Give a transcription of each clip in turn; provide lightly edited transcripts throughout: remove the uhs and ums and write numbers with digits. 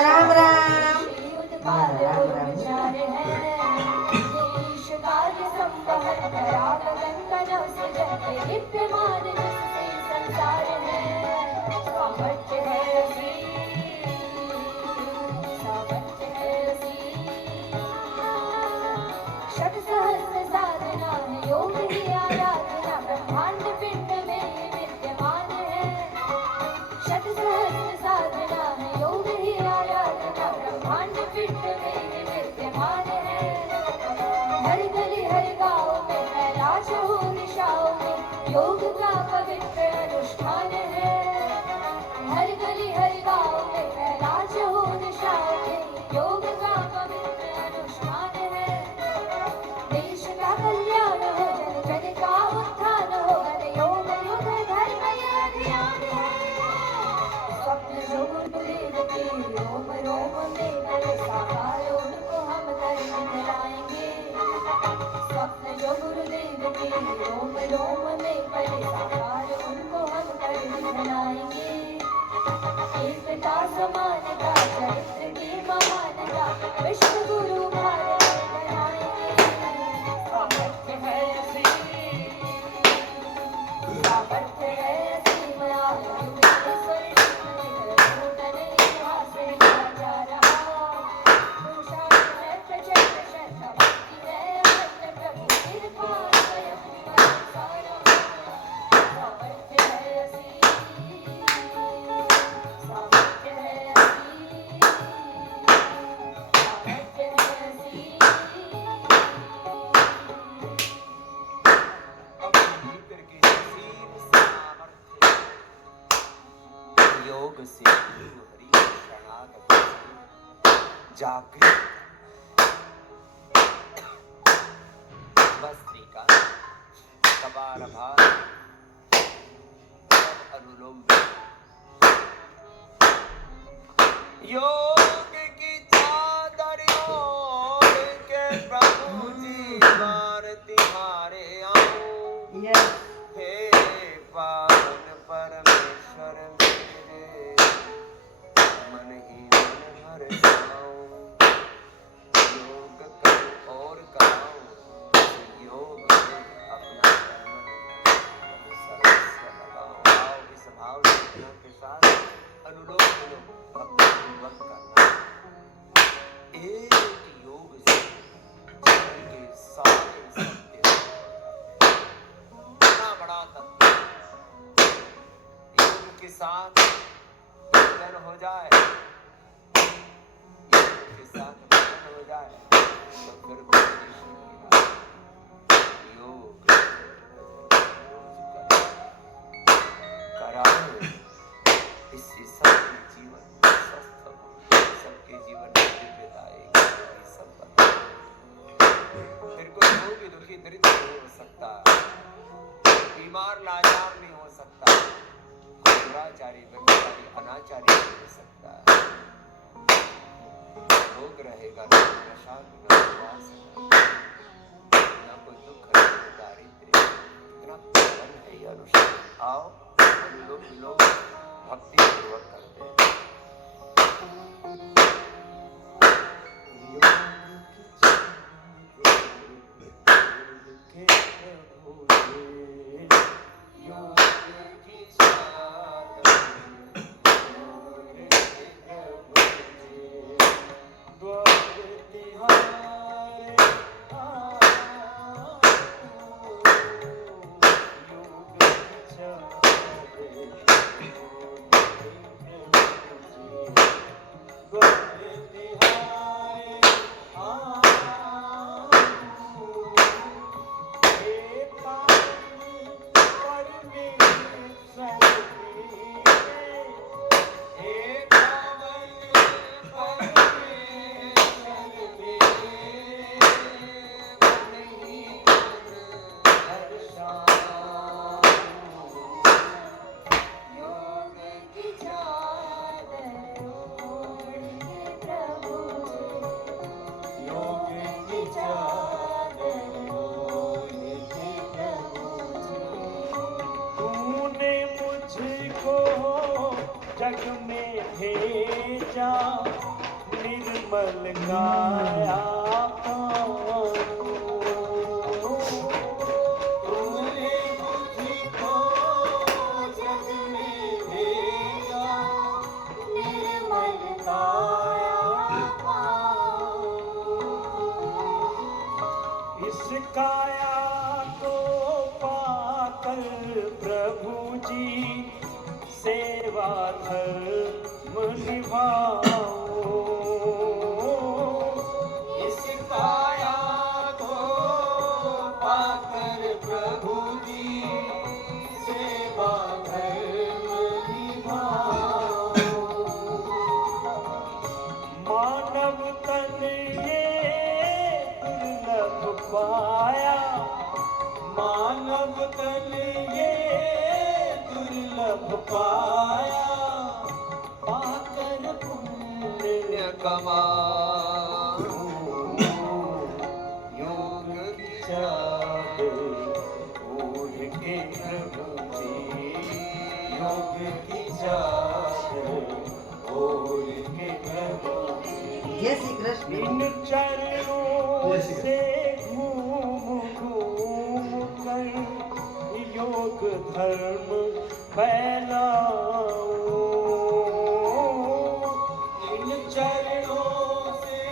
राम राम योग का पवित्र अनुष्ठान है। हर गली हर गांव में कैलाश हो निशान है। योग का पवित्र अनुष्ठान है। देश का कल्याण हो, जन जन का उत्थान हो, योग युग धर्म ये अभियान है। स्वप्न जो गुरुदेव के रोम रोम में करे साकार, उनको हम कर्म दिलाएंगे। स्वप्न जो गुरुदेव के रोम रोम में करे साकार, उनको हम कर्म दिलाएंगे। एकता समानता चरित्र की महानता, विश्व गुरु भारत बनाएंगे। सामर्थ्य है असीम, सामर्थ्य है असीम, आयु में स्वर्णिम नूतन इतिहास लिखा जा रहा। पुरुषार्थ है प्रचंड, श्रद्धा भक्ति है अखंड, प्रभु कृपा स्वयं सारा। सामर्थ्य है असीम, सामर्थ्य है असीम, सामर्थ्य है असीम। अपने भीतर के असीम सामर्थ्य योग से गुरु हरि शरणागत जागृत भस्त्रिका कपालभाति सब अनुलोम योग की चादर ओढ़ के प्रभु जी द्वार तिहारे आऊं। हे पावन परमेश्वर मेरे, मन ही मन हरसाऊं। योग करूं और कराऊं, योग में अपना कर्म सर्वस्व लगाऊं। आओ इस भाव साधना के साथ अनुलोम विलोम भक्तिपूर्वक करना। एक योग से जीवन के सारे सत्य इतना बड़ा तत्व योग के साथ मिलन हो जाए, योग के साथ मिलन हो जाए तो फिर दुखी दरिद्र नहीं हो सकता, बीमार लाचार नहीं हो सकता, दुराचारी व्यभिचारी अनाचारी नहीं हो सकता। रोग रहेगा न नशा न उपवास न कोई दुख न दारिद्र्य। इतना पावन है ये अनुष्ठान। आओ हम लोग भक्ति पूर्वक करते हैं। जग में भेजा निर्मल काया तूने मुझको जग में भेजा निर्मल काया इस काया को पाकर प्रभु जी सेवा धर्म निभाओ। इस काया को पाकर प्रभु जी सेवा धर्म निभाओ। मानव तन ये दुर्लभ पाया, मानव तन ये दुर्लभ पाया, पाकर पुण्य कमाओ। योग की चादर ओढ़ के प्रभु जी, योग की चादर ओढ़ के प्रभु जी। जय श्री कृष्ण। इन चरणों से घूम घूम कर योग धर्म फैलाओ। इन चरणों से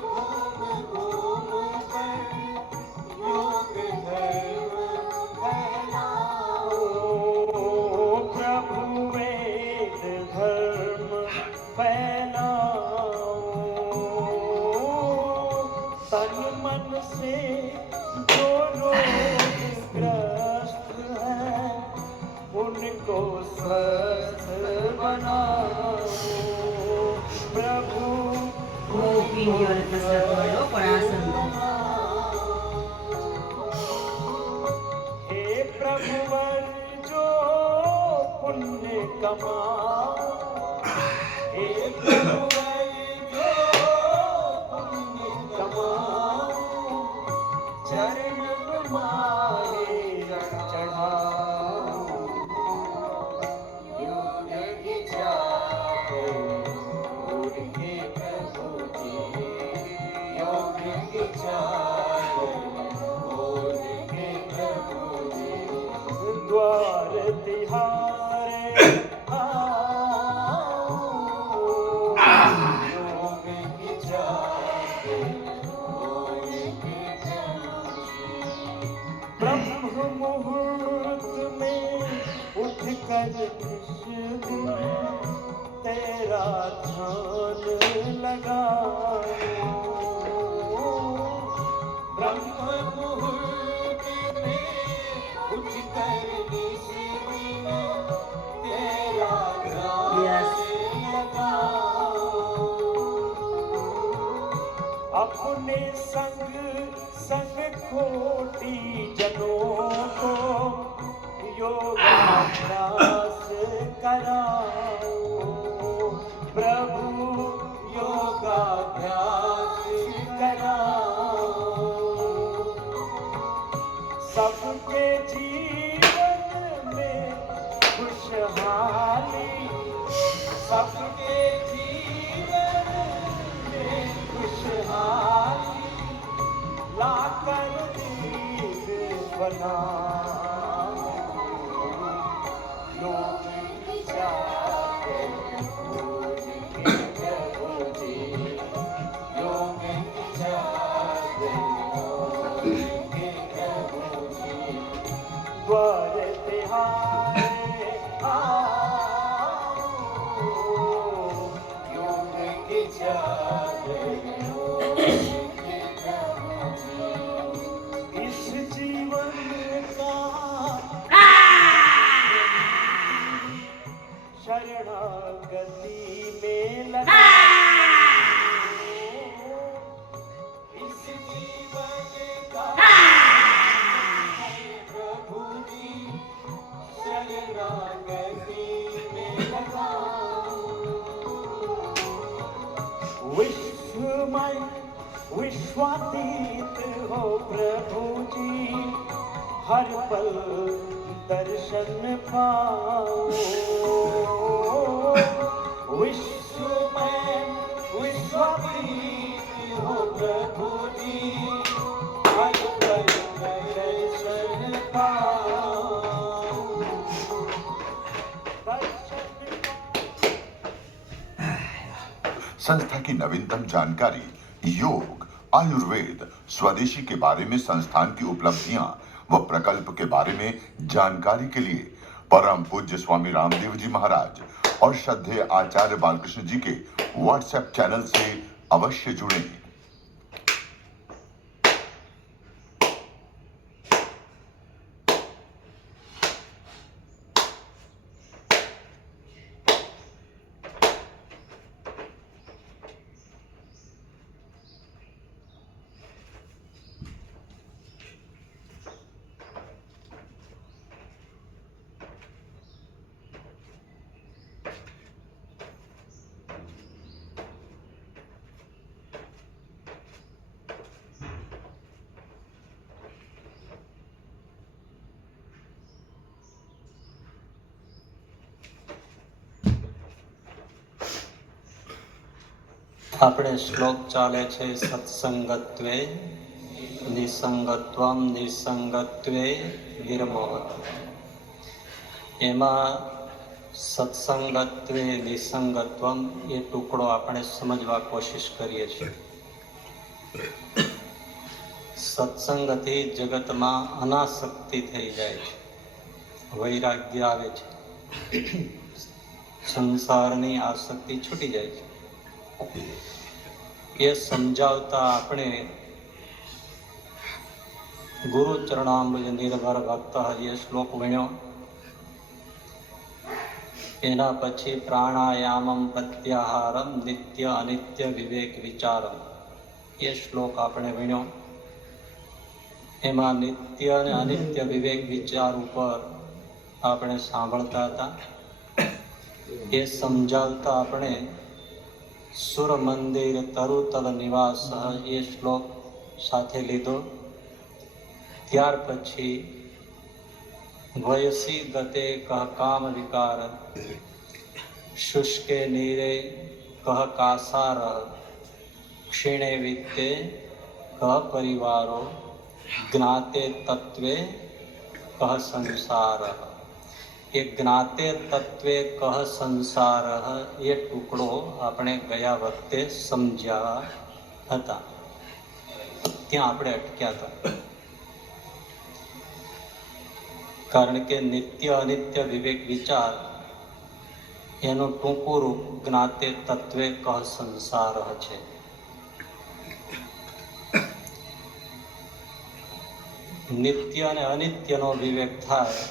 घूम घूम कर योग धर्म फैलाओ। प्रभु वेद धर्म फैलाओ। तन मन से जो रोगग्रस्त है उनको स्वस्थ बनाओ। प्रभु Opinion sa tulo para sa हे प्रभु वर जो पुण्य कमाओ। हे प्रभु वर जो पुण्य कमाओ। चरण तुम्हारे चढ़ाओ। योग की चादर ओढ़ के प्रभु जी, योग की चादर ओढ़ के प्रभु जी। द्वार तिहारे आओ। योग की चादर ओढ़ के प्रभु जी। ब्रह्म मुहूर्त में उठ कर दिन तेरा ध्यान लगाओ। ब्रह्म मुहूर्त में उठ कर दिन तेरा ध्यान लगाओ। अपने संग संग खोटी जनों को योगाभ्यास कराओ प्रभु योगाभ्यास कराओ सबके जीवन में खुशहाली सबके जीवन में खुशहाली लाकर दीद बनाओ लोग विचारे भूल के प्रभु जी लोग विचारे भूल के प्रभु जी द्वार तिहारे आओ योग की चादर इस जीवन का शरणागति में लगा इस जीवन का प्रभु की शरणागति में लगा विश्वमय विश्वातीत हो प्रभु जी हर पल दर्शन पाओ विश्वमय विश्वातीत हो प्रभु जी हर पल दर्शन पाओ संस्था की नवीनतम जानकारी योग आयुर्वेद स्वदेशी के बारे में संस्थान की उपलब्धियां व प्रकल्प के बारे में जानकारी के लिए परम पूज्य स्वामी रामदेव जी महाराज और श्रद्धेय आचार्य बालकृष्ण जी के व्हाट्सएप चैनल से अवश्य जुड़ें। આપણે શ્લોક ચાલે છે સત્સંગત્વે નિસંગત્વમ નિસંગત્વે વિરમોહત. એમાં સત્સંગત્વે નિસંગત્વમ એ ટુકડો આપણે સમજવા કોશિશ કરીએ છીએ. સત્સંગથી જગતમાં અનાસક્તિ થઈ જાય છે, વૈરાગ્ય આવે છે, સંસારની આસક્તિ છૂટી જાય છે. એ સમજાવતા આપણે ગુરુ ચરણામૃજ નિર્ભર ભક્ત એ શ્લોક ભણ્યો. એના પછી પ્રાણાયામમ પ્રત્યાહારમ નિત્ય અનિત્ય વિવેક વિચારમ એ શ્લોક આપણે ભણ્યો. એમાં નિત્ય અને અનિત્ય વિવેક વિચાર ઉપર આપણે સાંભળતા હતા. એ સમજાવતા આપણે સુર મંદિર તરુતલ નિવાસ એ શ્લોક સાથે લીધો. ત્યાર પછી વયસી ગતે કહ કામ વિકાર શુષ્કે નીરે કહ કાસાર ક્ષીણે વિત્તે કહ પરિવારો જ્ઞાતે તત્વે કહ સંસાર. એ જ્ઞાતે તત્વે કહ સંસાર એ ટુકડો આપણે ગયા વખતે સમજ્યા હતા. ત્યાં આપણે અટક્યા હતા. કારણ કે નિત્ય અનિત્ય વિવેક વિચાર એનું ટૂંકું રૂપ જ્ઞાતે તત્વે કહ સંસાર છે. નિત્ય અને અનિત્યનો વિવેક થાય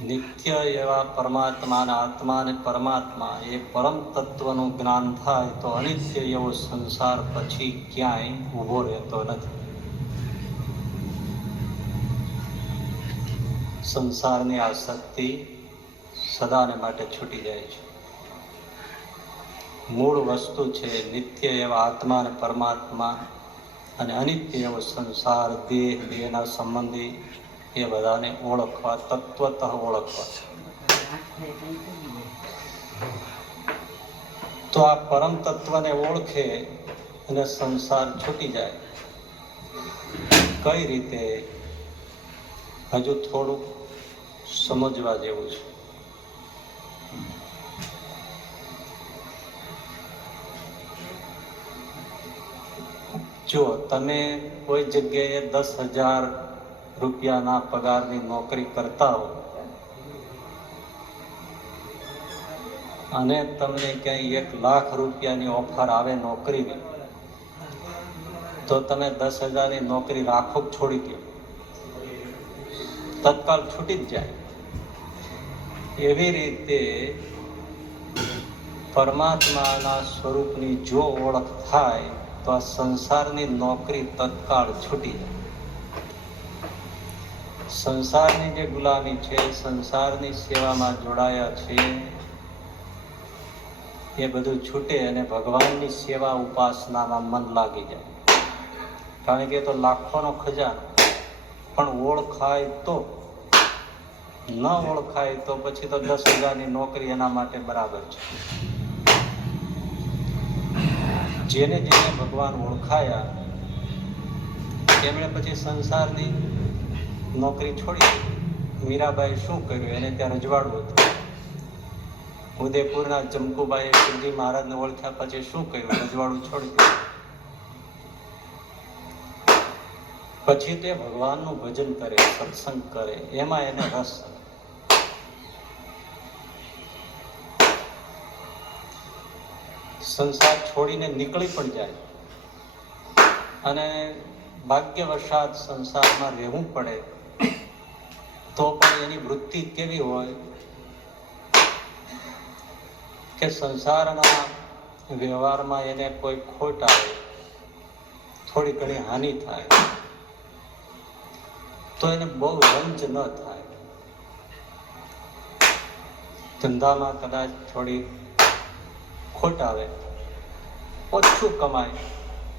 નિત્ય એવા પરમાત્મા અને આત્મા અને પરમાત્મા એ પરમ તત્વનું જ્ઞાન થાય તો અનિત્ય એવો સંસાર પછી ક્યાંય ઊભો રહેતો નથી. સંસારની આસક્તિ સદાને માટે છૂટી જાય છે. મૂળ વસ્તુ છે નિત્ય એવા આત્મા અને પરમાત્મા અને અનિત્ય એવો સંસાર, દેહના સંબંધી એ બધાને ઓળખવા, તત્વતઃ ઓળખવા. તો આ પરમ તત્વને ઓળખે અને સંસાર છૂટી જાય. કઈ રીતે? હજુ થોડુંક સમજવા જેવું છે. જો તમે કોઈ જગ્યાએ 10,000 રૂપિયાના પગારની નોકરી કરતા હો અને તમને ક્યાંય 1,00,000 રૂપિયાની ઓફર આવે નોકરીની, તો તમે 10,000ની નોકરી રાખો કે છોડી દો? તત્કાળ છૂટી જ જાય. એવી રીતે પરમાત્માના સ્વરૂપની જો ઓળખ થાય તો આ સંસારની નોકરી તત્કાળ છૂટી જાય. સંસારની જે ગુલામી છે, સંસારની સેવામાં જોડાયા છે, એ બધું છૂટે અને ભગવાનની સેવા ઉપાસનામાં મન લાગી જાય. કારણ કે એ તો લાખોનો ખજાનો. પણ ઓળખાય તો, ન ઓળખાય તો પછી તો 10,000ની નોકરી એના માટે બરાબર છે. જેને જેને ભગવાન ઓળખાયા તેમણે પછી સંસારની નોકરી છોડી. મીરાબાઈ શું કર્યું? એને ત્યાં રજવાડું હતું. ઉદયપુરના ચંપુબાઈએ શિવજી મહારાજને ઓળખ્યા પછી શું કર્યું? રજવાડું છોડી દીધું. પછી તે ભગવાનનું ભજન કરે, સત્સંગ કરે, એમાં એને રસ. સંસાર છોડીને નીકળી પણ જાય અને ભાગ્યવશાત સંસારમાં રહેવું પડે તો પણ એની વૃત્તિ કેવી હોય કે સંસારના વ્યવહારમાં એને કોઈ ખોટ આવે, થોડી ઘણી હાનિ થાય તો એને બહુ રંજ ન થાય. ધંધામાં કદાચ થોડી ખોટ આવે, ઓછું કમાય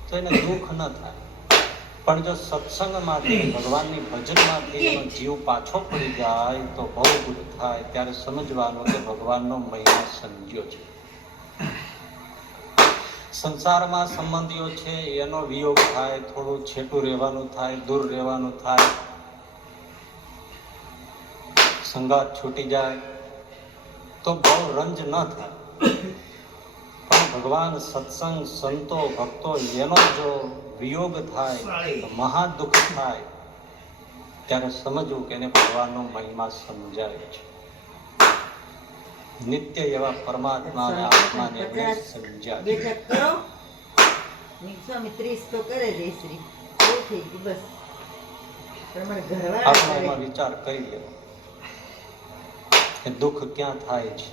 તો એને દુઃખ ન થાય. પણ જો સત્સંગમાંથી, ભગવાનની ભજનમાંથી એનો જીવ પાછો પડી જાય તો બહુ દુઃખ થાય. ત્યારે સમજવાનું કે ભગવાનનો મહિમા સમજ્યો છે. સંસારમાં સંબંધીઓ છે એનો વિયોગ થાય, થોડું છેટું રહેવાનું થાય, દૂર રહેવાનું થાય, સંગાત છૂટી જાય તો બહુ રંજ ન થાય. પણ ભગવાન, સત્સંગ, સંતો, ભક્તો એનો જો વિયોગ થાય તો મહા દુઃખ થાય. ત્યારે સમજવું કે એને ભગવાનનો મહિમા સમજાય છે. નિત્ય એવા પરમાત્મા અને આત્માને એમને સમજાય. સ્વામી 30 તો કરે જયશ્રી, બહુ થઈ ગયું. બસ આપણે એમાં વિચાર કરી લેવો કે દુઃખ ક્યાં થાય છે.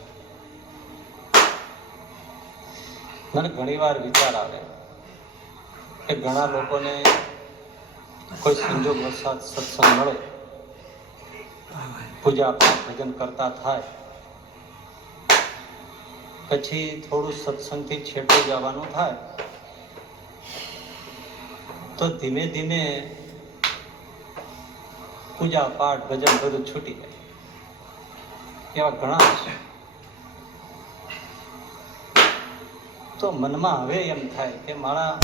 મને ઘણી વાર વિચાર આવે કે ઘણા લોકોને કોઈ સંજોગ વરસાદ સત્સંગ મળે, પૂજા પાઠ ભજન કરતા થાય, પછી થોડું સત્સંગથી છેટું જવાનું થાય તો ધીમે ધીમે પૂજા પાઠ ભજન બધું છૂટી જાય. એવા ઘણા છે. તો મનમાં હવે એમ થાય કે મારા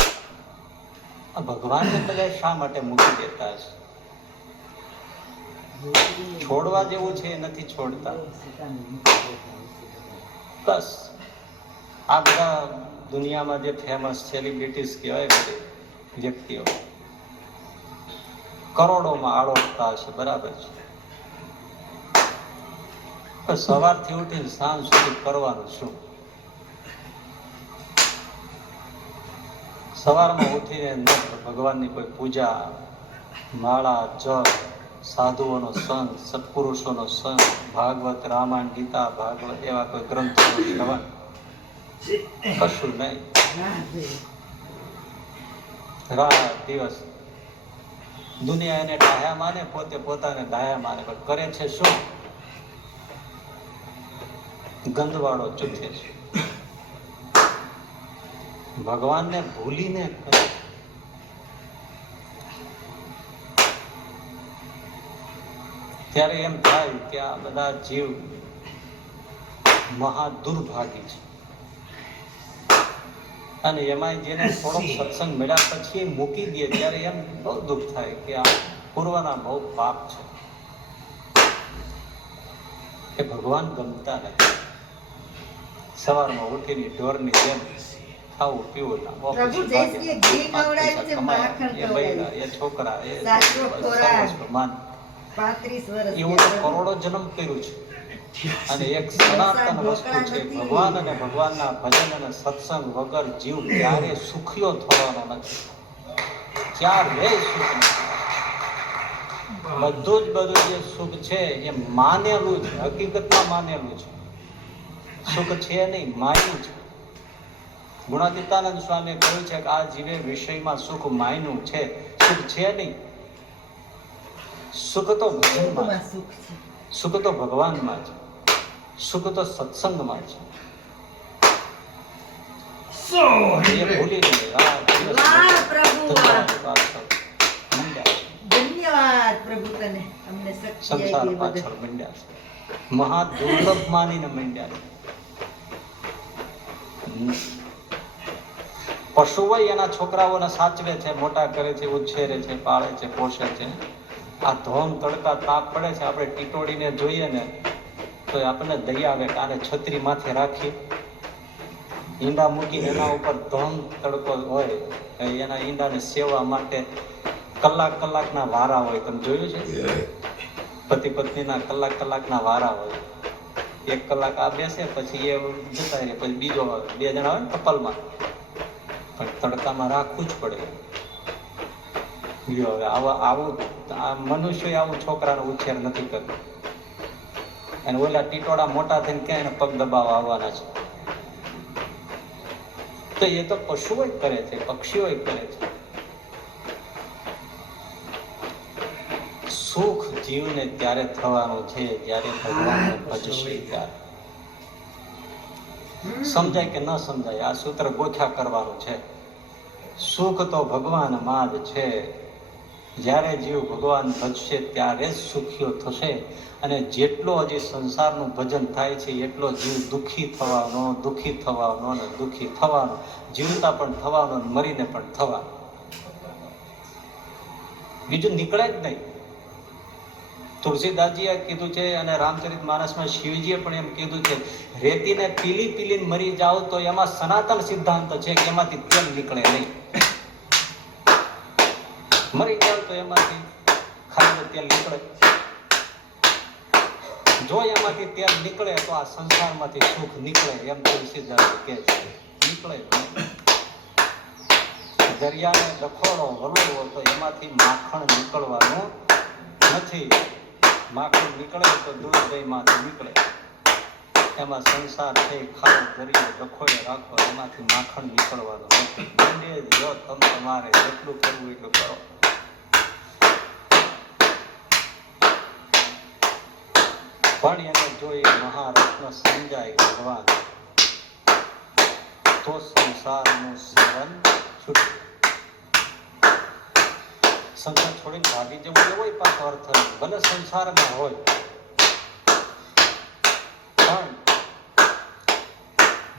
ભગવાનને બધા શા માટે મૂકી દેતા હશે? છોડવા જેવું છે એ નથી છોડતા. બસ આ બધા દુનિયામાં જે ફેમસ સેલિબ્રિટીઝ કહેવાય બધી વ્યક્તિઓ કરોડોમાં આળોટતા હશે, બરાબર છે. પણ સવારથી ઉઠીને સાંજ સુધી કરવાનું શું? સવારમાં ઉઠીને ભગવાનની કોઈ પૂજા, માળા, જપ, સાધુઓનો સંગ, સત્પુરુષોનો સંગ, ભાગવત, રામાયણ, ગીતા, ભાગવત એવા કોઈ ગ્રંથોનું શ્રવણ, કશું નહીં. રાત દિવસ દુનિયા એને ડાહ્યા માને, પોતે પોતાને ડાહ્યા માને, પણ કરે છે શું? ગંદવાળો ચૂથે છે. ભગવાનને ભૂલીને કરે. ત્યારે એમ થાય કે આ બધા જીવ મહા દુર્ભાગી છે. અને એમાં જેને થોડોક સત્સંગ મળ્યા પછી એ મૂકી દે ત્યારે એમ બહુ દુઃખ થાય કે આ પૂર્વના બહુ પાપ છે, કે ભગવાન ગમતા નથી. સવારમાં ઉઠીને ઢોરની જેમ ખાવું પીવું, એ છોકરા એ માન એવું તો કરોડો જન્મ કર્યું છે. અને એક સનાતન વસ્તુ છે, ભગવાન અને ભગવાનના ભજન અને સત્સંગ વગર જીવ ક્યારે સુખીઓ થવાનો નથી, ક્યારે સુખ નથી. બધું જે સુખ છે એ માનેલું છે, હકીકતમાં માનેલું છે. સુખ છે નહીં, માયનું છે. ગુણાતીતાનંદ સ્વામીએ કહ્યું છે કે આ જીવે વિષયમાં સુખ માયનું છે, સુખ છે નહીં. સુખ તો ભજનમાં છે, સુખ તો ભગવાનમાં છે, સુખ તો સત્સંગમાં છે. એ ભૂલીને ધન્યવાદ પ્રભુ તને, અમને સંસાર પાછળ મંડ્યા છે, મહા દુર્લભ માનીને મંડ્યા છે. પશુઓ એના છોકરાઓને સાચવે છે, મોટા કરે છે, ઉછેરે છે, પાળે છે, પોષે છે. આ ધોમ તડકા તાપ પડે છે, આપણે ટીટોડીને જોઈએ ને તો આપણને દયા આવે કે આને છત્રી માથે રાખી ઈંડા મૂકીને એના ઉપર ધોમ તડકો હોય, એના ઈંડાને સેવા માટે કલાકના વારા હોય. તમે જોયું છે? પતિ પત્નીના કલાકના વારા હોય. 1 કલાક આ બેસે, પછી એ જતા રહે, પછી બીજો 2 જણા હોય ને કપલમાં, પણ તડકામાં રાખવું જ પડે. હવે આવું આ મનુષ્ય આવું છોકરાનો ઉછેર નથી કરતો. અને ઓલા ટીટોડા મોટા થઈને ક્યાં એને પગ દબાવવા આવવાના છે? તો એ તો પશુઓ કરે છે, પક્ષીઓ કરે છે. સુખ જીવને ત્યારે થવાનું છે જ્યારે ભગવાનને ભજશે ત્યારે. સમજાય કે ન સમજાય, આ સૂત્ર ગોખ્યા કરવાનું છે. સુખ તો ભગવાનમાં જ છે. જ્યારે જીવ ભગવાન ભજશે ત્યારે જ સુખીઓ થશે. અને જેટલો હજી સંસારનું ભજન થાય છે એટલો જીવ દુઃખી થવાનો અને દુઃખી થવાનો, જીવતા પણ થવાનો, મરીને પણ થવાનો. બીજું નીકળે જ નહીં. તુલસીદાસજીએ કીધું છે અને રામચરિત માનસમાં શિવજીએ પણ એમ કીધું છે, રેતીને પીલી મરી જાઓ તો એમાં સનાતન સિદ્ધાંત છે કે એમાંથી તેલ નીકળે નહીં. મરી જાવ તો એમાંથી ખાલી તેલ નીકળે. જો એમાંથી તેલ નીકળે તો આ સંસારમાંથી સુખ નીકળે, એમ તુલસીદાસ કહે છે. નીકળે દરિયાને ડખોડો વલોવો તો એમાંથી માખણ નીકળવાનું નથી. માખણ નીકળે તો દૂધ દહીંમાંથી નીકળે. એમાં સંસાર છે, ખાઓ દરિયો ડખોડે રાખો, એમાંથી માખણ નીકળવાનું નથી. બંને જો તમે તમારે જેટલું કરવું એટલું કરો. પણ એને જો એ મહારત્ન સમજાય ભગવાન તો સંસારનું સેવન છૂટે. સંસાર છોડીને ભાગી જવું એવો પાછો અર્થ નથી. ભલે સંસારમાં હોય પણ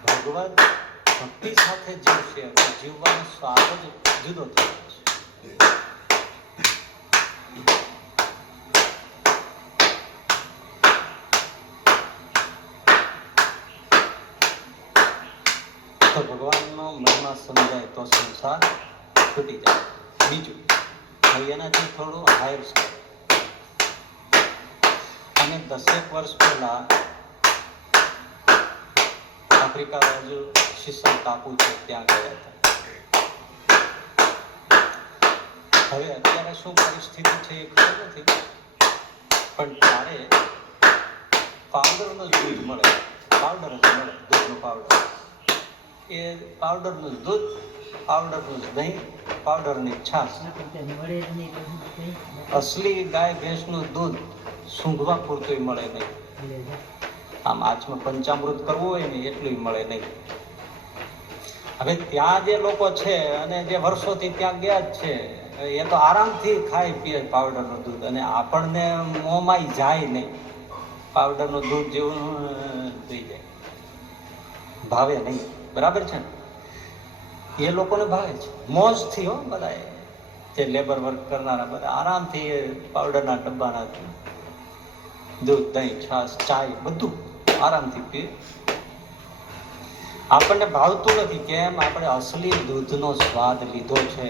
ભગવાન ભક્તિ સાથે જીવશે તો જીવવાનો સ્વાદ જ જુદો થઈ જશે. તો ભગવાનનો મહિમા સમજાય તો સંસાર છૂટી જાય. બીજું હવે એનાથી થોડું હાયર સ્તર. અને 10 વર્ષ પહેલા આફ્રિકા બાજુ શિશમ ટાપુ છે, ત્યાં ગયા હતા. હવે અત્યારે શું પરિસ્થિતિ છે એ ખબર નથી, પણ ત્યારે પાવડરનું દૂધ મળે, પાવડર જ મળે, દૂધનો પાવડર. એ પાવડરનું દૂધ, પાવડરનું દહીં, પાવડરની છાશ. મળે જ નહીં તો શું કઈ? અસલી ગાય ભેંસનું દૂધ સૂંઘવા પૂરતું મળે નહીં. આમ આચમાં પંચામૃત કરવું હોય ને એટલું મળે નહીં. હવે ત્યાં જે લોકો છે અને જે વર્ષોથી ત્યાં ગયા જ છે, એ તો આરામથી ખાય પીએ પાવડરનું દૂધ, અને આપણને મોંમાં જાય નહીં. પાવડરનું દૂધ જેવું થઈ જાય, ભાવે નહીં. બરાબર છે ને? એ લોકોને ભાવે છે મોજથી. હો, બધા જે લેબર વર્ક કરનારા બધા આરામથી પાવડરના ડબ્બાના દૂધ, દહીં, છાશ, ચાય બધું આરામથી પીએ. આપણને ભાવતું નથી. કેમ? આપણે અસલી દૂધનો સ્વાદ લીધો છે.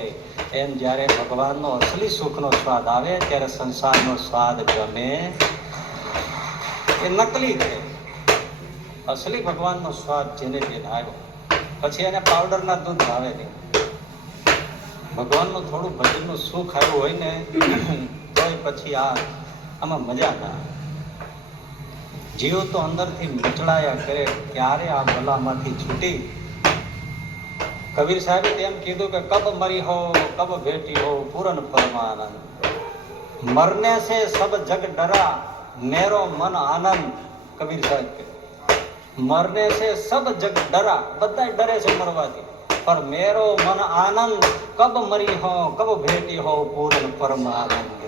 એમ જ્યારે ભગવાનનો અસલી સુખનો સ્વાદ આવે ત્યારે સંસારનો સ્વાદ ગમે. એ નકલી છે. અસલી ભગવાનનો સ્વાદ જેને જેને આવ્યો પછી એને પાવડરના દૂધ ભાવે નહીં. ભગવાનનું થોડું ભજનનું સુખ આવ્યું હોય ને તોય પછી આમાં મજા ના. જીવ તો અંદરથી મચડાયા કરે, ક્યારે આ ભલામાંથી છૂટી. કબીર સાહેબે તેમ કીધું કે કબ મરી હો કબ ભેટી હો પૂરન પરમાનંદ, મરને સે સબ જગ ડરા મેરો મન આનંદ. કબીર સાહેબ કે મરને સે સબ જગ ડરા, બધા ડરે છે મરવાથી, પર મેરો મન આનંદ, કબ મરી હો કબ ભેટી હો પૂરન પરમાનંદ.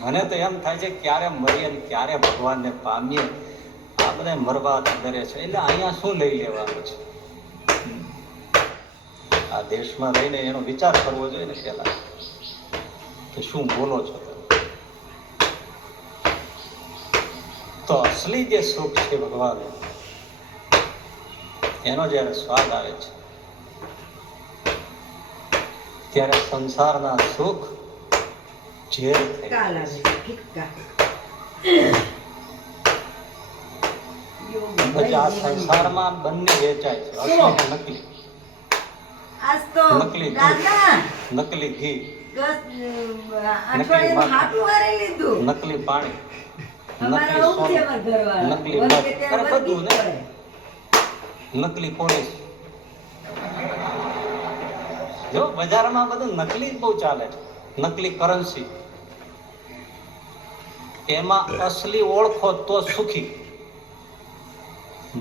મને તો એમ થાય છે ક્યારે મરીએ ને ક્યારે ભગવાનને પામીએ. આ બધા મરવા ડરે છે, એટલે અહીંયા શું લઈ લેવાનું છે? આ દેશમાં રહીને એનો વિચાર કરવો જોઈએ ને પહેલા, કે શું બોલો છો તમે? તો અસલી જે સુખ છે ભગવાન, એનો જ્યારે સ્વાદ આવે છે ત્યારે સંસારના સુખ ઝેર થઈ કાલ જાય આવે છે. છે, કિક્કા. પછી આ સંસારમાં બંને વેચાય છે, અસલી અને નકલી. આજ તો નકલી દૂધ, દાદા નકલી ઘી, અઠવાડિયાનું હાટું વારે લીધું. નકલી પાણી, અમારા નકલી આવું છે સોનું, અમારા ઘરવાળા. નકલી વળી મધ, કે ત્યાં અરે વળગી બધું જ ને, પડે. નકલી પોલીસ. જો બજારમાં બધું નકલી જ બહુ ચાલે છે, નકલી કરન્સી. એમાં અસલી ઓળખો તો સુખી,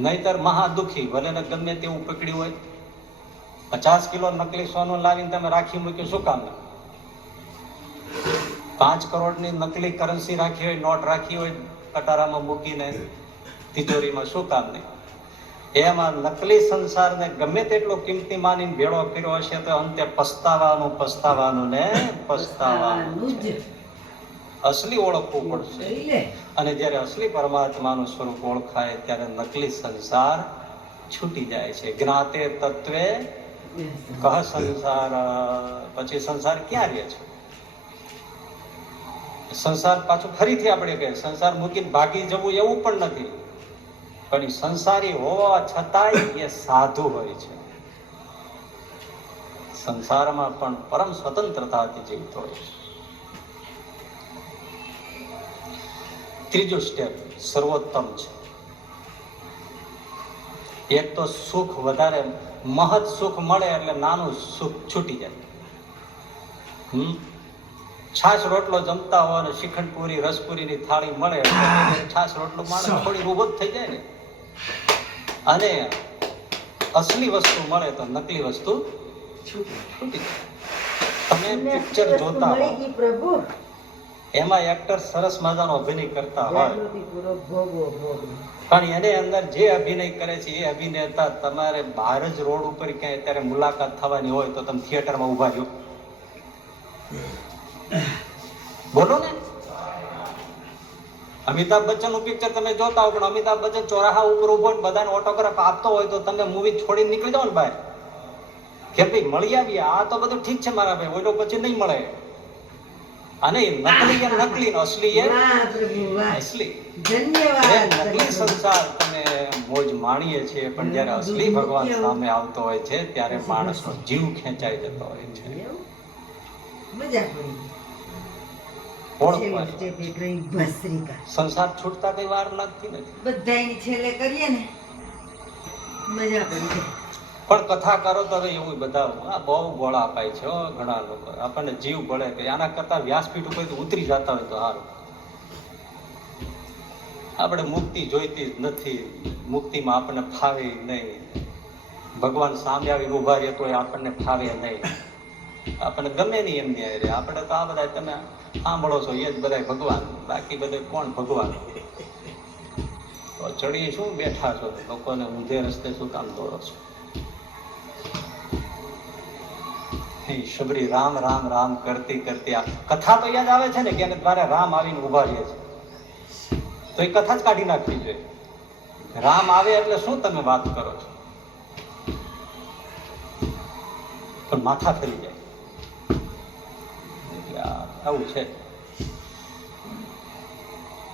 નહીતર મહા દુખી. ભલે ને ગમે તેવું પકડ્યું હોય, 50 કિલો નકલી સોનું લાવીને તમે રાખી મૂક્યું, શું કામ? 5 કરોડની નકલી કરન્સી રાખી હોય, નોટ રાખી હોય કટારામાં મૂકીને તિજોરીમાં, શું કામ નહીં? એમાં નકલી સંસારને ગમે તેટલો કિંમતી માનીને ભેળો કર્યો હશે તો અંતે પસ્તાવાનું ને પસ્તાવાનું જ. છે. અસલી ઓળખવું પડશે. કરી લે. અને જ્યારે અસલી પરમાત્માનું સ્વરૂપ ઓળખાય ત્યારે નકલી સંસાર છૂટી જાય છે. જ્ઞાતે તત્વે કહ સંસાર. પછી સંસાર ક્યાં રહે છે? સંસાર પાછું ફરીથી આપણે કહે સંસાર મૂકીને ભાગી જવું એવું પણ નથી, પણ એ સંસારી હોવા છતાંય એ સાધુ હોય છે. સંસારમાં પણ પરમ સ્વતંત્રતાથી જીવતો હોય છે. ત્રીજું સ્ટેપ સર્વોત્તમ છે. એક તો સુખ વધારે, મહৎ સુખ મળે એટલે નાનું સુખ છૂટી જાય. છાશ રોટલો જમતા હોય અને શ્રીખંડ પૂરી રસપુરીની થાળી મળે એટલે છાશ રોટલો માણસ થોડી ઊભો જ થઈ જાય ને. અને અસલી વસ્તુ મળે તો નકલી વસ્તુ છૂટી જાય. તમે પિક્ચર જોતા મળી હો, ગઈ પ્રભુ. એમાં એક્ટર સરસ મજાનો અભિનય કરતા હોય, જાગૃતિ પૂર્વક ભોગવો ભોગવો. પણ એને અંદર જે અભિનય કરે છે એ અભિનેતા તમારે બહાર જ રોડ ઉપર ક્યાંય અત્યારે મુલાકાત થવાની હોય તો તમે થિયેટરમાં ઉભા રહ્યો, બોલો ને. અમિતાભ બચ્ચન નું પિક્ચર તમે જોતા હો, પણ અમિતાભ બચ્ચન ચોરાહા ઉપર ઉભો બધાને ઓટોગ્રાફ આપતો હોય તો તમે મૂવી છોડીને નીકળી જાઓ ને બહાર, કે ભાઈ મળી આવીએ, આ તો બધું ઠીક છે મારા ભાઈ, ઓલો પછી નહીં મળે. અને નકલી એ નકલી, અસલી એ વાહ પ્રભુ વાહ. અસલી. ધન્યવાદ. નકલી સંસાર તમે મોજ માણીએ છીએ, પણ જયારે અસલી ભગવાન સામે આવતો હોય છે ત્યારે માણસનો જીવ ખેંચાઈ જતો હોય છે. એવું? મજા પડી. ઓળખવાની સ્ટેપ એક રહી ભસ્ત્રિકા. સંસાર છૂટતા કઈ વાર લાગતી નથી. બધાયની છેલ્લે કરીએ ને મજા પડી જાય. પણ કથાકારો તો હવે એવું બધા આ બહુ ગોળા અપાય છે હો, ઘણા લોકો આપણને જીવ બળે કે આના કરતા વ્યાસપીઠ ઉપર ઉતરી જતા હોય તો સારું. આપણે મુક્તિ જોઈતી જ નથી, મુક્તિમાં આપણને ફાવે નહીં. ભગવાન સામે આવીને ઉભા રહે તો આપણને ફાવે નહીં. આપણને ગમે નહીં એમની હારે. આપણે તો આ બધા તમે સાંભળો છો એ જ બધા ભગવાન, બાકી બધે કોણ ભગવાન? તો ચડી શું બેઠા છો, લોકોને ઊંધે રસ્તે શું કામ દોરો છો? શબરી રામ રામ રામ કરતી કરતી આ કથા તો યાદ આવે છે ને કે એને દ્વારે રામ આવીને ઉભા રહે છે, તો એ કથા જ કાઢી નાખવી જોઈએ. રામ આવે એટલે શું તમે વાત કરો છો? પણ માથા ફરી જાય. એટલે આવું છે.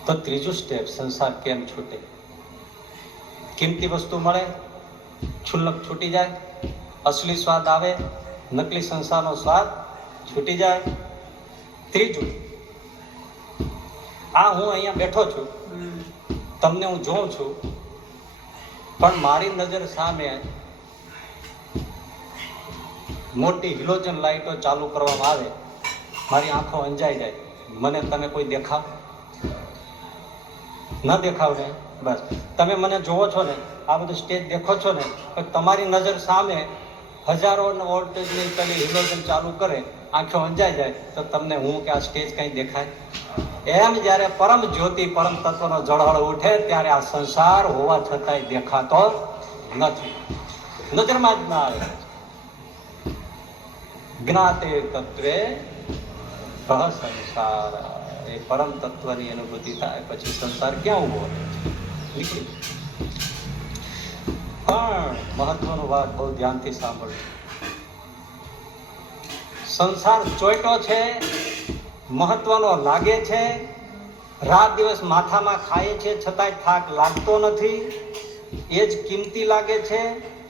તો ત્રીજું સ્ટેપ, સંસાર કેમ છૂટે? કિંમતી વસ્તુ મળે, છુલ્લક છૂટી જાય, અસલી સ્વાદ આવે, નકલી સંસારનો સ્વાદ છૂટી જાય. ત્રીજું, આ હું અહીંયા બેઠો છું, તમને હું જોઉં છું, પણ મારી નજર સામે મોટી હિલોજન લાઈટો ચાલુ કરવામાં આવે, મારી આંખો અંજાઈ જાય, મને તમે કોઈ દેખાવ? ન દેખાવ ને? બસ તમે મને જોવો છો ને, આ બધું સ્ટેજ દેખો છો ને, પણ તમારી નજર સામે હજારો વોલ્ટેજની પેલી હિલોજન ચાલુ કરે, આંખો અંજાઈ જાય, તો તમને હું કે આ સ્ટેજ કઈ દેખાય? એમ જ્યારે પરમ જ્યોતિ પરમ તત્વનો ઝળહળ ઉઠે ત્યારે આ સંસાર હોવા છતાંય દેખાતો નથી, નજરમાં જ ના આવે. જ્ઞાતે તત્વે સંસાર, એ પરમ તત્વની અનુભૂતિ થાય પછી સંસાર ક્યાં ઉભો નીકળી. પણ મહત્વનો વાત બહુ ધ્યાનથી સાંભળજો. સંસાર ચોઈટો છે, મહત્વનો લાગે છે, રાત દિવસ માથામાં ખાય છે છતાંય થાક લાગતો નથી, એ જ કિંમતી લાગે છે.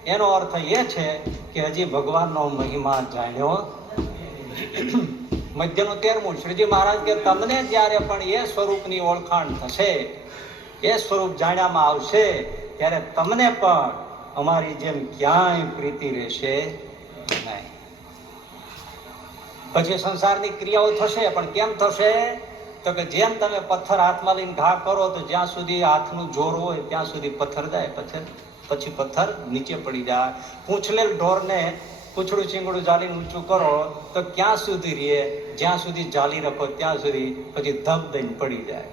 એનો અર્થ એ છે કે હજી ભગવાનનો મહિમા જાણ્યો. મધ્યનું 13મું, શ્રીજી મહારાજ કે તમને જ્યારે પણ એ સ્વરૂપની ઓળખાણ થશે, એ સ્વરૂપ જાણ્યામાં આવશે, ત્યારે તમને પણ અમારી જેમ ક્યાંય પ્રીતિ રહેશે નહીં. પછી સંસારની ક્રિયાઓ થશે, પણ કેમ થશે? તો કે જેમ તમે પથ્થર હાથમાં લઈને ઘા કરો તો જ્યાં સુધી હાથનું જોર હોય ત્યાં સુધી પથ્થર જાય, પછી પથ્થર નીચે પડી જાય. પૂંછલેલ ઢોરને પૂંછડું ચીંગડું જાલીને ઊંચું કરો તો ક્યાં સુધી રહે? જ્યાં સુધી જાલી રાખો ત્યાં સુધી, પછી ધબ દઈને પડી જાય.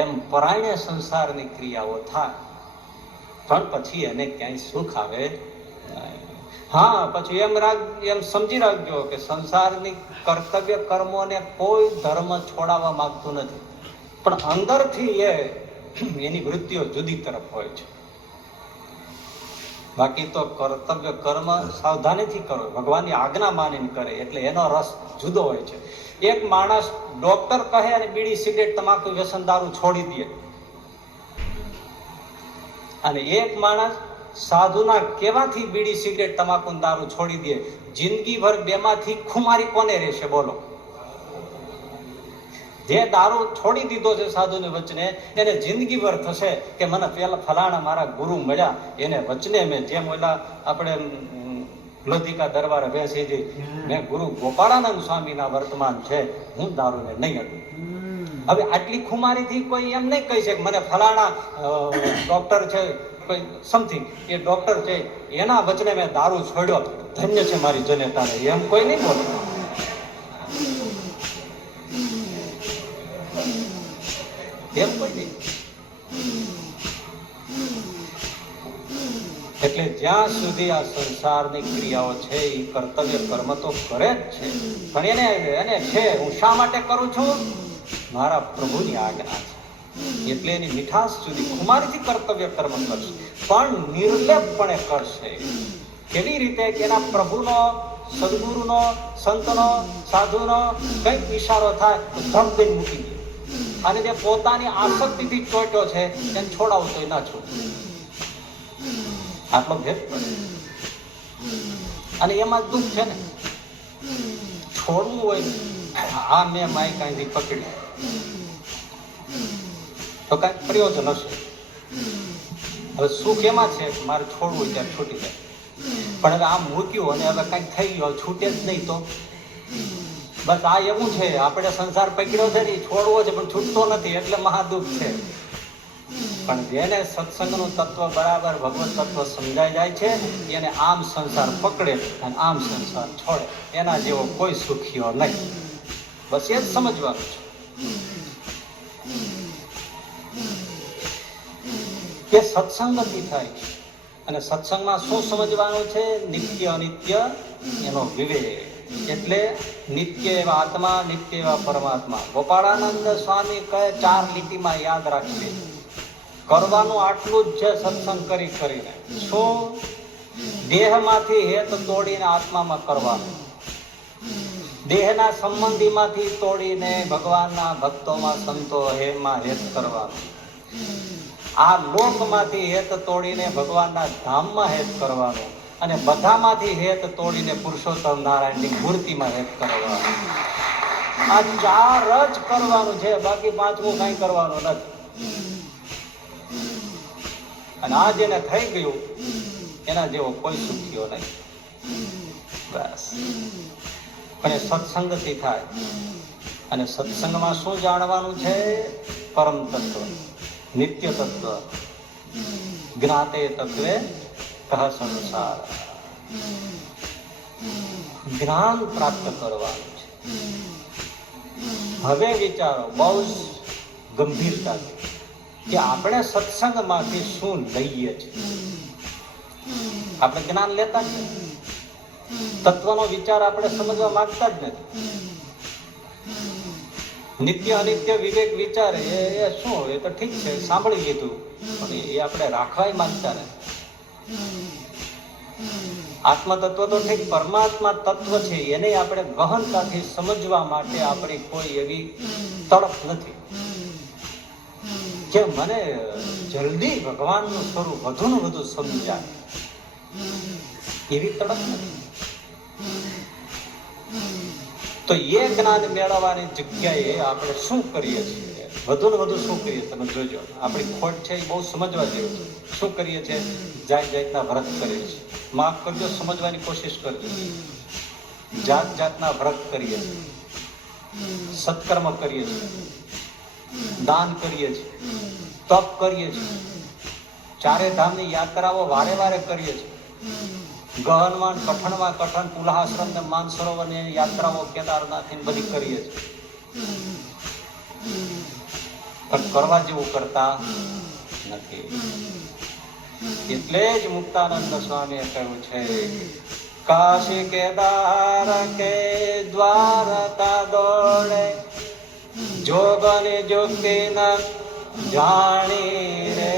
એમ પરાયણે સંસારની ક્રિયાઓ થાય, પણ પછી એને ક્યાંય સુખ આવે. હા, પછી એમ સમજી રાખજો કે સંસારની કર્તવ્ય કર્મોને કોઈ ધર્મ છોડાવવા માંગતું નથી, પણ અંદરથી એની વૃત્તિઓ જુદી તરફ હોય છે. બાકી તો કર્તવ્ય કર્મ સાવધાનીથી કરો, ભગવાનની આજ્ઞા માનીને કરે, એટલે એનો રસ જુદો હોય છે. એક માણસ ડોક્ટર કહે અને બીડી સિગરેટ તમાકુ વ્યસન દારૂ છોડી દે, અને એક માણસ સાધુના કહેવાથી બીડી સિગરેટ તમાકુ દારૂ છોડી દે, જિંદગીભર બેમાંથી ખુમારી કોને રહેશે બોલો? જે દારૂ છોડી દીધો છે સાધુને વચને, એને જિંદગીભર થશે કે મને પેલા ફલાણા મારા ગુરુ મળ્યા, એને વચને મેં, જેમ ઓલા આપણે લોધિકા દરબારે બેસીજી, મેં ગુરુ ગોપાળાનંદ સ્વામીના વર્તમાન છે, હું દારૂને નહીં અડું. હવે આટલી ખુમારીથી કોઈ એમ નહીં કહી શકે મને ફલાણા ડોક્ટર છે, કોઈ સમથિંગ એ ડોક્ટર છે, એના વચને મેં દારૂ છોડ્યો, ધન્ય છે મારી જનેતાને, એમ કોઈ નહીં બોલે. એમ કોઈ નહીં. એટલે જ્યાં સુધી આ સંસારની ક્રિયાઓ છે એ કર્તવ્ય કર્મ તો કરે જ છે, પણ એને છે હું શા માટે કરું છું? મારા પ્રભુની આજ્ઞા છે, એટલે એની મીઠાશ સુધી ખુમારીથી કર્તવ્ય કર્મ કરશે, પણ નિર્લેપપણે કરશે. કેવી રીતે? કે એના પ્રભુનો, સદગુરુનો, સંતનો, સાધુનો કંઈક ઈશારો થાય તો ધમ દઈને મૂકી દે. અને જે પોતાની આસક્તિથી ચોટ્યો છે એને છોડાવતો ના છોડે. આટલો ભેદ પડે. અને એમાં દુઃખ છે ને, છોડવું હોય આ મેં માઇક અહીંથી પકડી તો કાંઈક પ્રયોજન હશે. હવે સુખ એમાં છે કે મારે છોડવું ત્યારે છૂટી જાય, પણ હવે આમ મૂક્યું અને હવે કાંઈક થઈ ગયું, છૂટે જ નહીં તો બસ આ એવું છે. આપણે સંસાર પકડ્યો છે ને છોડવો છે પણ છૂટતો નથી, એટલે મહાદુઃખ છે. પણ જેને સત્સંગનું તત્વ બરાબર ભગવત તત્વ સમજાઈ જાય છે એને આમ સંસાર પકડે અને આમ સંસાર છોડે, એના જેવો કોઈ સુખીઓ નહીં. બસ એ જ સમજવાનું છે કે સત્સંગથી થાય. અને સત્સંગમાં શું સમજવાનું છે? નિત્ય અનિત્ય એનો વિવેક. એટલે નિત્ય એવા આત્મા, નિત્ય એવા પરમાત્મા. ગોપાળાનંદ સ્વામી કહે 4 લીટીમાં યાદ રાખીએ, કરવાનું આટલું જ છે સત્સંગ કરીને. શું? દેહમાંથી હેત તોડીને આત્મામાં કરવાનું, દેહના સંબંધીમાંથી તોડીને ભગવાનના ભક્તોમાં સંતો હેમાં હેત કરવાનું, આ લોકમાંથી હેત તોડીને ભગવાનના ધામમાં હેત કરવાનું, અને બધામાંથી હેત તોડીને પુરુષોત્તમ નારાયણની મૂર્તિમાં હેત કરવાનું. આ 4 જ કરવાનું છે, બાકી 5મું કાંઈ કરવાનું નથી. અને આ જેને થઈ ગયું એના જેવો કોઈ સુખીઓ નહીં. બસ. પણ એ સત્સંગથી થાય. અને સત્સંગમાં શું જાણવાનું છે? પરમ તત્વ, નિત્ય તત્વ, જ્ઞાતે તત્વે કહ સંસાર. જ્ઞાન પ્રાપ્ત કરવાનું છે. હવે વિચારો બહુ ગંભીરતાથી કે આપણે સત્સંગમાંથી શું લઈએ છીએ. આપણે જ્ઞાન લેતા જ નથી, તત્વનો વિચાર આપણે સમજવા માંગતા જ નથી. નિત્ય અનિત્ય વિવેક વિચાર એ શું? એ તો ઠીક છે, સાંભળી લીધું, પણ એ આપણે રાખવાય માંગતા નથી. આત્મતત્વ તો ઠીક, પરમાત્મા તત્વ છે એને આપણે ગહનતાથી સમજવા માટે આપણી કોઈ એવી તડપ નથી કે મને જલ્દી ભગવાનનું સ્વરૂપ વધુ ને વધુ સમજાય, એવી તડપ નથી. તો એ જ્ઞાન મેળવવાની જગ્યાએ આપણે શું કરીએ છીએ? વધુ ને વધુ શું કરીએ? તમે જોજો, આપણી ખોટ છે એ બહુ સમજવા જેવું છે. શું કરીએ છીએ? જાત જાતના વ્રત કરીએ છીએ. માફ કરજો, સમજવાની કોશિશ કરજો. જાત જાતના વ્રત કરીએ છીએ, સત્કર્મ કરીએ છીએ, દાન કરીએ છીએ, તપ કરીએ છીએ, 4 ધામની યાત્રાઓ વારે વારે કરીએ છીએ, ગહનમાં કઠણમાં કઠણ પુલાહાશ્રમ ને માનસરોવરની યાત્રાઓ કેદારનાથ બધી કરીએ છીએ. પણ કરવા જેવું કરતા નથી. એટલે જ મુક્તાનંદ સ્વામીએ કહ્યું છે, કાશી કેદાર કે દ્વારકા દોડે, જોગને જોગતી ન જાણી રે,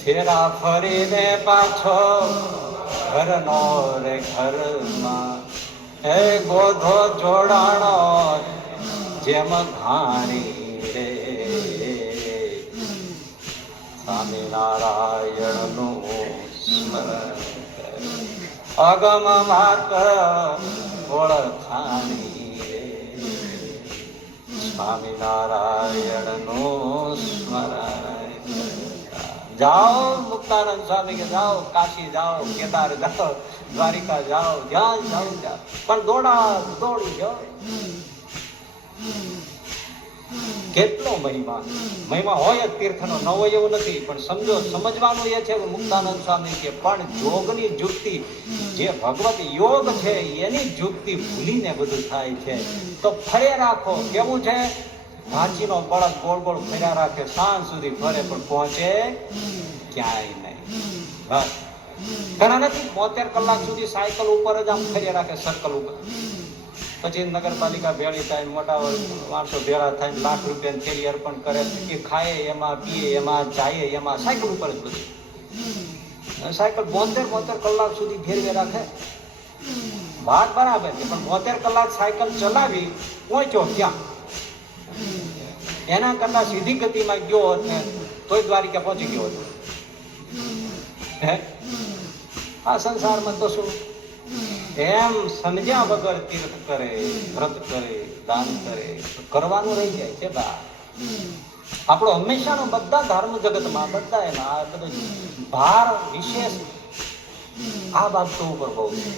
ફેરા ફરીને પાછો ઘરનો રે ઘરમાં, હે ગોધો જોડાણો જેમ ઘાણી રે. સ્વામિનારાયણનું સ્મરણ અગમ માત ઓળખાણી રે. સ્વામિનારાયણનું સ્મરણ. જાઓ, મુક્તાનંદ સ્વામી કે જાઓ, કાશી જાઓ, કેદાર જાઓ, દ્વારિકા જાઓ, જ્યાં જાઓ જાઓ, પણ દોડી જાઓ. કેટલો મહિમા હોય જ તીર્થનો, ન હોય એવું નથી. પણ સમજવાનું એ છે કે મુક્તાનંદ સ્વામી કે પણ યોગની યુક્તિ, જે ભગવત યોગ છે એની યુક્તિ ભૂલીને બધું થાય છે. તો ફરે રાખો, કેવું છે? વાંચીનો બળદ ગોળ ગોળ ફર્યા રાખે, સાંજ સુધી ફરે પણ પહોંચે ક્યાંય નહીં. બસ ઘણા નથી 72 કલાક સુધી સાયકલ ઉપર જ આમ ફર્યા રાખે, સર્કલ ઉપર. પછી નગરપાલિકા ભેળી થાય, મોટા માણસો ભેળા થાય, લાખ રૂપિયાની થેલી અર્પણ કરે, એ ખાય એમાં, પીએ એમાં, જાય એમાં, સાયકલ ઉપર જ બધું. સાયકલ 72 કલાક સુધી ફેરવે રાખે. વાત બરાબર છે, પણ 72 કલાક સાયકલ ચલાવી પહોંચ્યો ક્યાં? એના કરતા સીધી ગતિમાં ગયો હોત ને તોય દ્વારિકા પહોંચી ગયો હતો. હે, આ સંસારમાં તો શું એમ સમજ્યા વગર તીર્થ કરે, વ્રત કરે, દાન કરે, કરવાનું રહી જાય છે બા. આપણો હંમેશાનો બધા ધર્મ જગતમાં બધા એના આ બધો ભાર વિશેષ આ બાબતો ઉપર બહુ છે.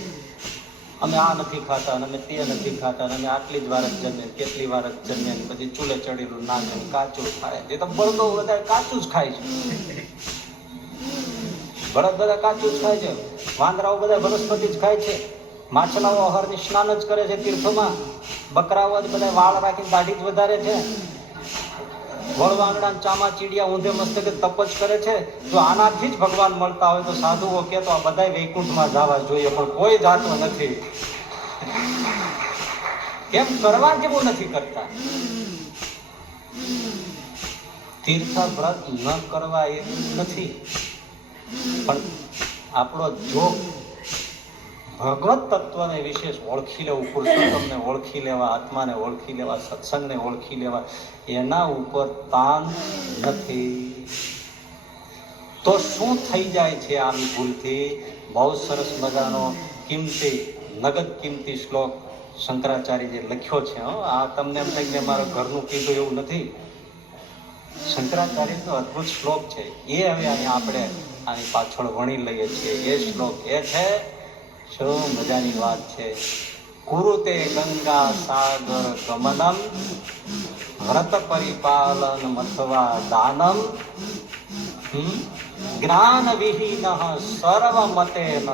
અમે આ નથી ખાતા અને અમે તે નથી ખાતા અને અમે આટલી જ વાર જ જમીએ, કેટલી વાર જ જમીએ, પછી ચૂલે ચડેલું ના જમે, કાચું ખાય. એ તો બળદો બધા કાચું જ ખાય છે. બળદ બધા કાચું જ ખાય છે. વાંદરાઓ બધા વનસ્પતિ જ ખાય છે. માછલાઓ અહરની સ્નાન જ કરે છે તીર્થોમાં. બકરાઓ જ બધા વાળ રાખીને દાઢી જ વધારે છે. વળવાંગડા ચામા ચીડિયા ઊંધે મસ્તકે તપ જ કરે છે. જો આનાથી જ ભગવાન મળતા હોય તો સાધુઓ કે તો આ બધા વૈકુંઠમાં જવા જોઈએ, પણ કોઈ જાતો નથી. કેમ કરવા જેવું નથી કરતા. તીર્થ વ્રત ન કરવા એ નથી, પણ આપણો જોગ ભગવત તત્વને વિશેષ ઓળખી લેવું, પુરુષોત્તમને ઓળખી લેવા, આત્માને ઓળખી લેવા, સત્સંગને ઓળખી લેવા, એના ઉપર તાન નથી. તો શું થઈ જાય છે આવી ભૂલથી? બહુ સરસ મજાનો કિંમતી નગદ કિંમતી શ્લોક શંકરાચાર્યજીએ લખ્યો છે. આ તમને એમ થાય કે મારા ઘરનું કીધું એવું નથી. શંકરાચાર્યનો અદ્ભુત શ્લોક છે. એ હવે અહીંયા આપણે આની પાછળ વણી લઈએ છીએ. એ શ્લોક એ છે, શું મજાની વાત છે. કુરુતે ગંગા સાગર ગમનમ વ્રત પરિપાલન અથવા દાનમ જ્ઞાન વિહીન સર્વમતેન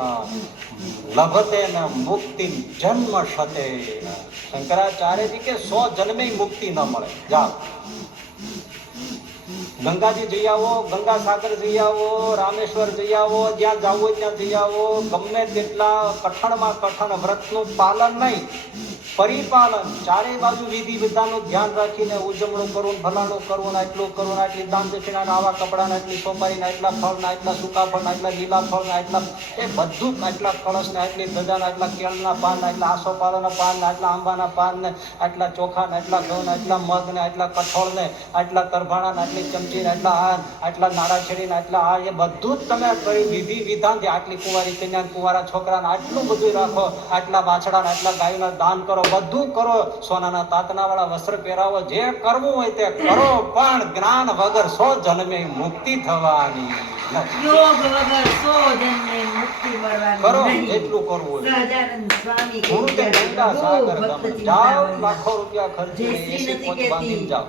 લભતેન મુક્તિ જન્મ શતેન. શંકરાચાર્યજી કે 100 જન્મે મુક્તિ ન મળે. જાઓ ગંગાજી જઈ આવો, ગંગા સાગર જઈ આવો, રામેશ્વર જઈ આવો, જ્યાં જવું હોય ત્યાં જઈ આવો. ગમે તેટલા કઠણમાં કઠણ વ્રતનું પાલન નહીં, પરિપાલન, ચારે બાજુ વિધિ વિધાનનું ધ્યાન રાખીને ઉજવણું કરવું, ફલાણું કરવું, આટલું કરવું, આટલી દાન દક્ષિણા, આવા કપડાના, આટલી સોપારીના, આટલા ફળના, આટલા સૂકા ફળના, આટલા લીલા ફળના, આટલા એ બધું, આટલા કળશને, આટલી ધજાના, આટલા કેળના પાન, આટલા આસોપાલવના પાન, આટલા આંબાના પાન ને, આટલા ચોખાને, આટલા ઘઉં, આટલા મગ ને, આટલા કઠોળ ને, આટલા તરભાણા, આટલી ચમચી ને, આટલા આ, આટલા નાળાછેડી ને, આટલા આ, એ બધું જ તમે કર્યું વિધિ વિધાનથી. આટલી કુંવારી કન્યા, કુંવારા છોકરાને આટલું બધું રાખો, આટલા વાછડા, આટલા ગાયના દાન કરો, બધું કરો, સોનાના તાતના વાળા વસ્ત્ર પહેરાવો, જે કરવું હોય તે કરો, પણ જ્ઞાન વગર 100 જન્મે મુક્તિ થવાની નથી. યોગ વગર 100 જન્મે મુક્તિ મળવાની કરો નહીં. જેટલું કરવું હોય. સહજાનંદ સ્વામી કહે કુરુતે છે, ગંગા બહુ સાગર ભક્ત ગમન. ચિંતા જાઓ, હોય. લાખો રૂપિયા ખર્ચીને જયશ્રી એસી નથી કોચ કહેતી. બાંધીને જાઓ.